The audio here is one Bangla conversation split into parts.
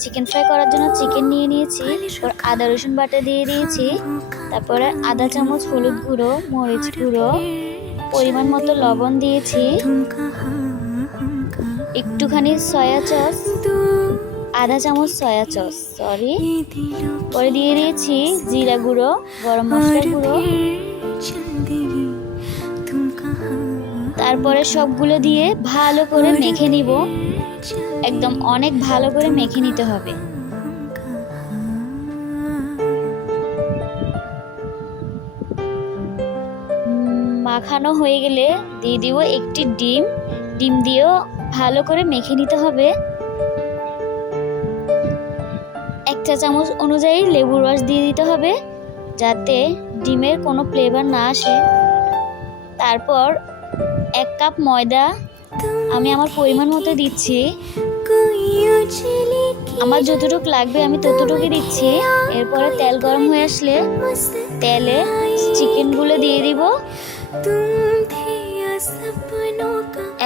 চিকেন ফ্রাই করার জন্য চিকেন নিয়ে নিয়েছি, তারপর আদা রসুন বাটা দিয়ে দিয়েছি, তারপরে আধা চামচ হলুদ গুঁড়ো, মরিচ গুঁড়ো, পরিমাণ মতো লবণ দিয়েছি, একটুখানি সয়া সস, আধা চামচ সয়া সস পরে দিয়ে দিয়েছি জিরা গুঁড়ো, গরম মশলা গুঁড়ো। তারপরে সবগুলো দিয়ে ভালো করে মেখে নিব, একদম অনেক ভালো করে মেখে নিতে হবে। মাখানো হয়ে গেলে দিয়ে দিব একটি ডিম দিয়েও ভালো করে মেখে নিতে হবে। 1 চা চামচ অনুযায়ী লেবুর রস দিয়ে দিতে হবে যাতে ডিমের কোনো ফ্লেভার না আসে। তারপর 1 কাপ ময়দা আমি আমার পরিমাণ মতো দিচ্ছি, আমার যতটুকু লাগবে আমি ততটুকুই দিচ্ছি। এরপরে তেল গরম হয়ে আসলে তেলে চিকেনগুলো দিয়ে দিব।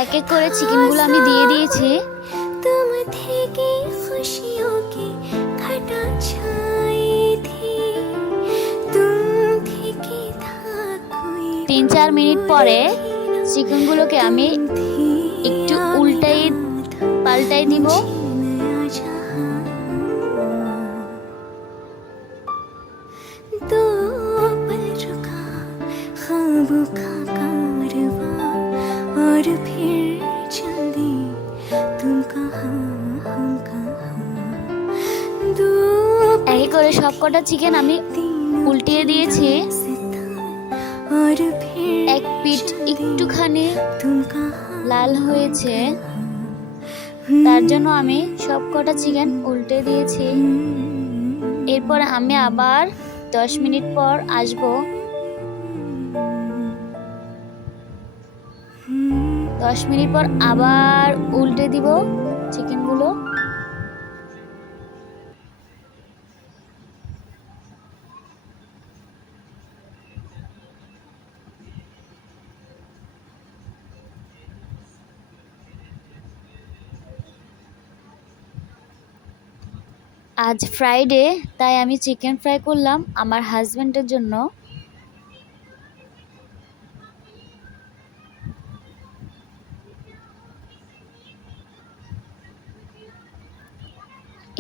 এক এক করে চিকেনগুলো আমি দিয়ে দিয়েছি। 3-4 মিনিট পরে চিকেনগুলোকে আমি একটু পাল্টাই দিব। এই করে সবকটা চিকেন আমি উল্টিয়ে দিয়েছি। এক পিঠ একটুখানি লাল হয়েছে, তার জন্য আমি সবকটা চিকেন উল্টে দিয়েছি। এরপর আমি আবার 10 মিনিট পর আসব। 10 মিনিট পর আবার উল্টে দিব চিকেনগুলো। আজ ফ্রাইডে, তাই আমি চিকেন ফ্রাই করলাম আমার হাজবেন্ডের জন্য।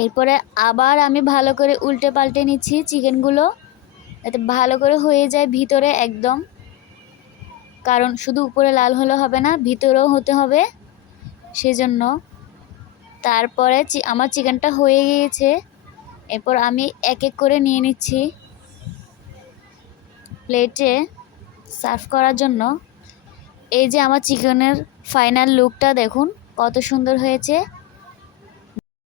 এরপরে আবার আমি ভালো করে উল্টে পাল্টে নিচ্ছি চিকেনগুলো, যাতে ভালো করে হয়ে যায় ভিতরে একদম, কারণ শুধু উপরে লাল হলে হবে না, ভিতরেও হতে হবে, সেজন্য। তারপরে আমার চিকেনটা হয়ে গিয়েছে। এরপর আমি এক এক করে নিয়ে নিচ্ছি প্লেটে সার্ভ করার জন্য। এই যে আমার চিকেনের ফাইনাল লুকটা দেখুন কত সুন্দর হয়েছে।